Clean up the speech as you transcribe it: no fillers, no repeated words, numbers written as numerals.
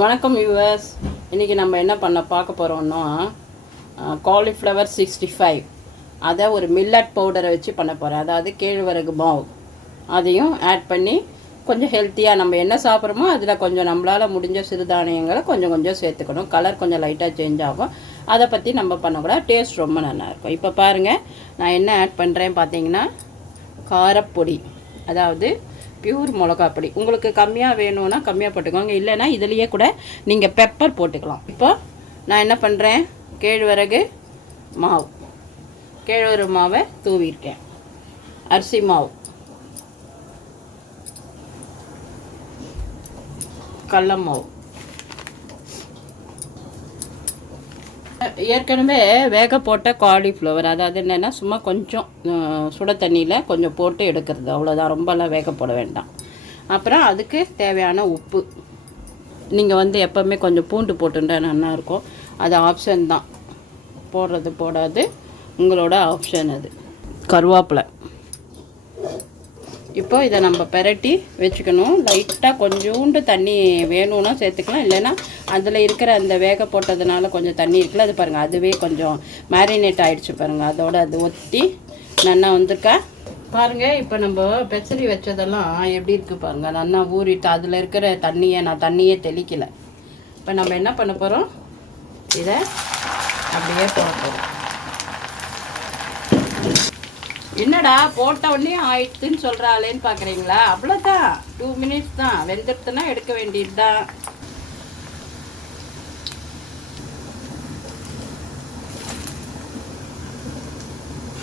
வணக்கம் வியூவர்ஸ். இன்றைக்கி நம்ம என்ன பார்க்க போகிறோம்னா காலிஃப்ளவர் 65 அதை ஒரு மில்லட் பவுடரை வச்சு பண்ண போகிறேன். அதாவது கேழ்வரகு மாவு அதையும் ஆட் பண்ணி கொஞ்சம் ஹெல்த்தியாக நம்ம என்ன சாப்பிட்றோமோ அதில் கொஞ்சம் நம்மளால் முடிஞ்ச சிறுதானியங்களை கொஞ்சம் கொஞ்சம் சேர்த்துக்கணும். கலர் கொஞ்சம் லைட்டாக சேஞ்ச் ஆகும். அதை பற்றி நம்ம பண்ணக்கூடாது. டேஸ்ட் ரொம்ப நல்லாயிருக்கும். இப்போ பாருங்கள், நான் என்ன ஆட் பண்ணுறேன் பார்த்தீங்கன்னா, காரப்பொடி, அதாவது பியூர் மிளகாப்பொடி. உங்களுக்கு கம்மியாக வேணும்னா கம்மியாக போட்டுக்கோங்க, இல்லைன்னா இதுலேயே கூட நீங்கள் பெப்பர் போட்டுக்கலாம். இப்போ நான் என்ன பண்ணுறேன், கேழ்வரகு மாவை தூவிருக்கேன். அரிசி மாவு, கடல மாவு, ஏற்கனவே வேக போட்ட காலிஃப்ளவர், அதாவது என்னென்னா சும்மா கொஞ்சம் சுட தண்ணியில் கொஞ்சம் போட்டு எடுக்கிறது, அவ்வளோதான். ரொம்பலாம் வேக போட வேண்டாம். அப்புறம் அதுக்கு தேவையான உப்பு. நீங்கள் எப்போவுமே கொஞ்சம் பூண்டு போட்டுட்டா நல்லாயிருக்கும். அது ஆப்ஷன் தான், போடுறது போடாது உங்களோட ஆப்ஷன். அது கருவேப்பிலை. இப்போ இதை நம்ம பெரட்டி வச்சுக்கணும். லைட்டாக கொஞ்சோண்டு தண்ணி வேணும்னா சேர்த்துக்கலாம், இல்லைன்னா அதில் இருக்கிற அந்த வேக போட்டதுனால கொஞ்சம் தண்ணி இருக்குல்ல, அது பாருங்கள், அதுவே கொஞ்சம் மேரினேட் ஆகிடுச்சு பாருங்கள். அதோட அது ஒத்தி நல்லா வந்திருக்கா பாருங்கள். இப்போ நம்ம பெசரி வச்சதெல்லாம் எப்படி இருக்குது பாருங்கள், நல்லா ஊறிட்டு அதில் இருக்கிற நான் தண்ணியே தெளிக்கலை. இப்போ நம்ம என்ன பண்ண போகிறோம், இதை அப்படியே போட போகிறோம். என்னடா போட்ட உடனே ஆயிடுச்சுன்னு சொல்கிறாளேன்னு பார்க்குறீங்களா? அவ்வளோதான், 2 மினிட்ஸ் தான். வெந்துடுத்துனா எடுக்க வேண்டியது தான்.